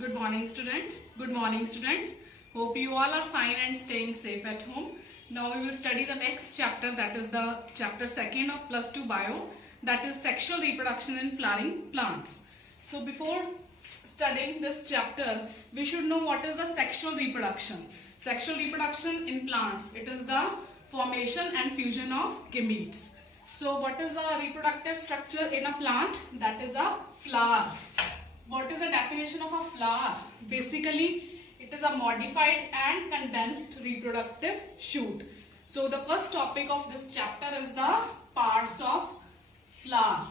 Good morning, students. Good morning, students. Hope you all are fine and staying safe at home. Now we will study the next chapter, that is the chapter 2nd of plus 2 bio, that is sexual reproduction in flowering plants. So before studying this chapter, we should know what is the sexual reproduction. Sexual reproduction in plants, it is the formation and fusion of gametes. So what is the reproductive structure in a plant? That is a flower. What is the definition of a flower? Basically, it is a modified and condensed reproductive shoot. So the first topic of this chapter is the parts of flower.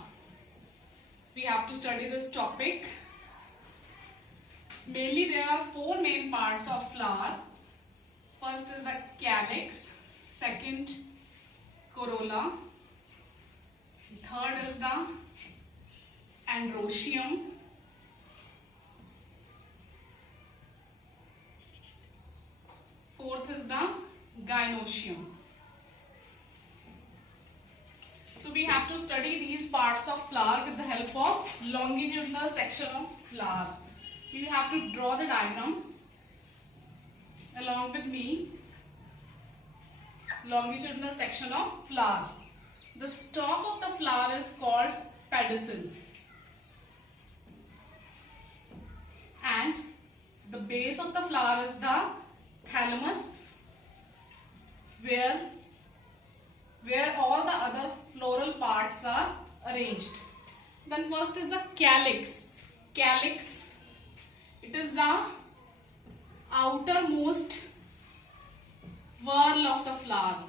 We have to study this topic. Mainly there are four main parts of flower. First is the calyx, second corolla, third is the androecium, fourth is the gynoecium. So we have to study these parts of flower with the help of longitudinal section of flower. You have to draw the diagram along with me. Longitudinal section of flower. The stalk of the flower is called pedicel, and the base of the flower is the thalamus, where all the other floral parts are arranged. Then first is the calyx. Calyx, it is the outermost whorl of the flower.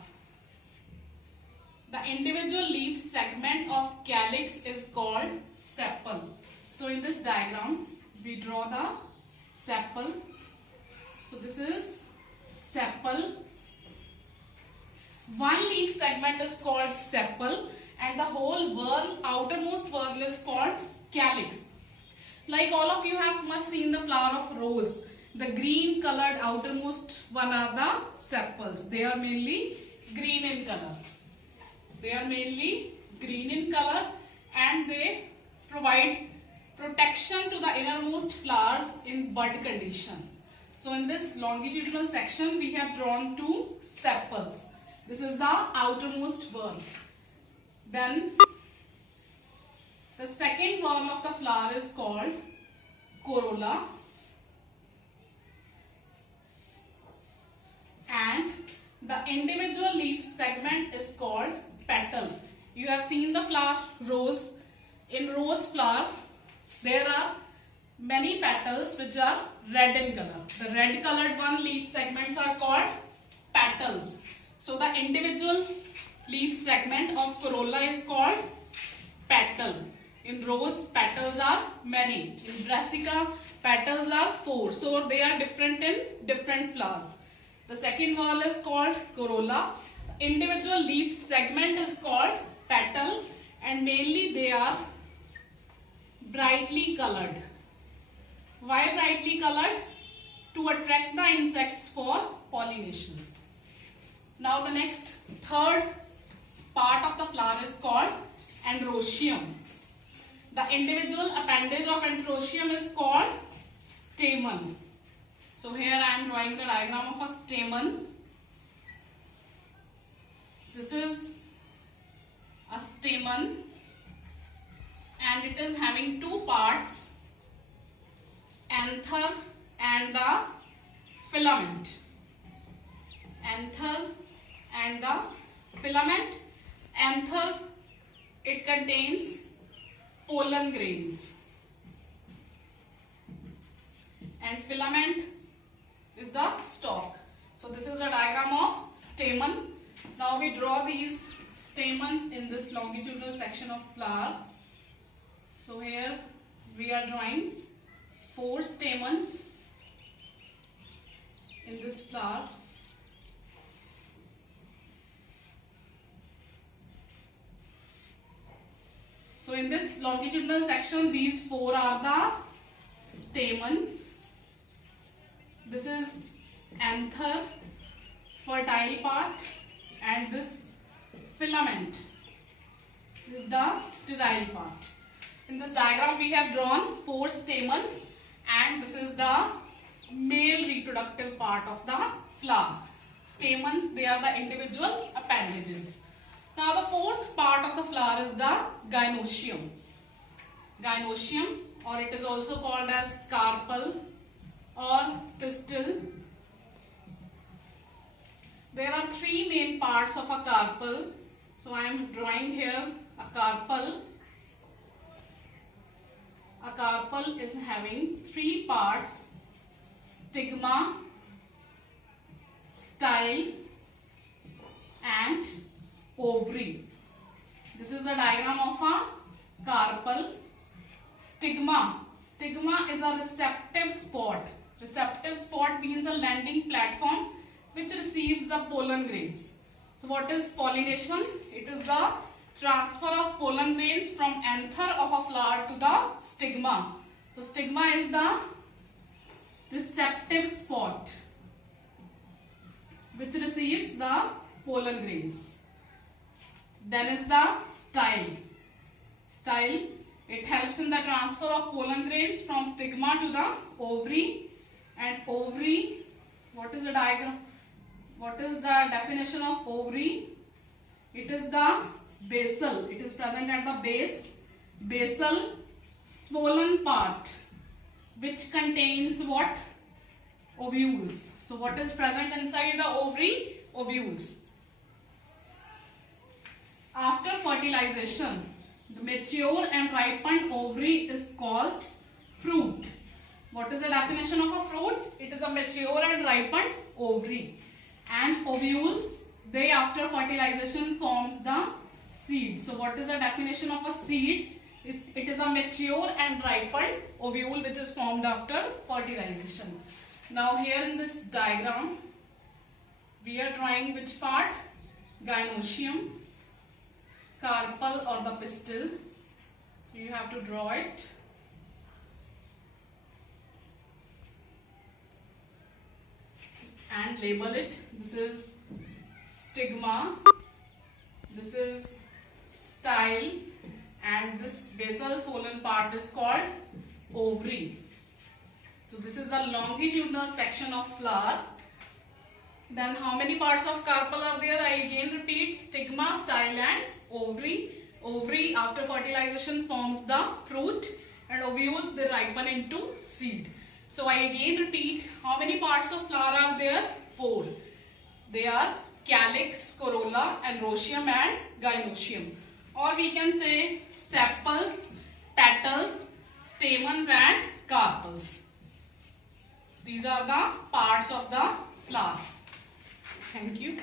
The individual leaf segment of calyx is called sepal. So in this diagram, we draw the sepal. So this is sepal. One leaf segment is called sepal and the whole whorl, outermost whorl is called calyx. Like all of you must seen the flower of rose. The green colored outermost one are the sepals. They are mainly green in color. And they provide protection to the innermost flowers in bud condition. So in this longitudinal section we have drawn two sepals. This is the outermost whorl. Then the second whorl of the flower is called corolla, and the individual leaf segment is called petal. You have seen the flower rose. In rose flower there are many petals which are red in color. The red colored one leaf segments are called petals. So the individual leaf segment of corolla is called petal. In rose, petals are many. In brassica, petals are 4. So they are different in different flowers. The second whorl is called corolla. Individual leaf segment is called petal, and mainly they are brightly colored. Why brightly colored? To attract the insects for pollination. Now the next third part of the flower is called androecium. The individual appendage of androecium is called stamen. So here I am drawing the diagram of a stamen. This is a stamen and it is having two parts, anther and the filament. Anther and the filament. Anther, it contains pollen grains, and filament is the stalk. So this is a diagram of stamen. Now we draw these stamens in this longitudinal section of flower. So here we are drawing 4 stamens in this flower. So in this longitudinal section, these 4 are the stamens. This is anther, fertile part, and this filament is the sterile part. In this diagram we have drawn 4 stamens and and this is the male reproductive part of the flower. Stamens, they are the individual appendages. Now the fourth part of the flower is the gynoecium. Gynoecium, or it is also called as carpel or pistil. There are three main parts of a carpel. So I am drawing here a carpel. A carpel is having three parts: stigma, style and ovary. This is a diagram of a carpel. Stigma. Stigma is a receptive spot. Receptive spot means a landing platform which receives the pollen grains. So what is pollination? It is the transfer of pollen grains from anther of a flower to the stigma. So stigma is the receptive spot which receives the pollen grains. Then is the style. Style, it helps in the transfer of pollen grains from stigma to the ovary. And ovary, what is the diagram? What is the definition of ovary? It is the basal. It is present at the base. Basal swollen part which contains what? Ovules. So what is present inside the ovary? Ovules. After fertilization, the mature and ripened ovary is called fruit. What is the definition of a fruit? It is a mature and ripened ovary. And ovules, they after fertilization forms the seed. So what is the definition of a seed? It is a mature and ripened ovule which is formed after fertilization. Now here in this diagram, we are drawing which part? Gynoecium, carpel or the pistil. So you have to draw it. And label it. This is stigma, this is style, and this basal swollen part is called ovary. So this is a longitudinal section of flower. Then how many parts of carpel are there? I again repeat: stigma, style and ovary. Ovary after fertilization forms the fruit, and ovules, they ripen into seed. So I again repeat, how many parts of flower are there? 4. They are calyx, corolla, androecium and gynoecium. Or we can say sepals, petals, stamens and carpels. These are the parts of the flower. Thank you.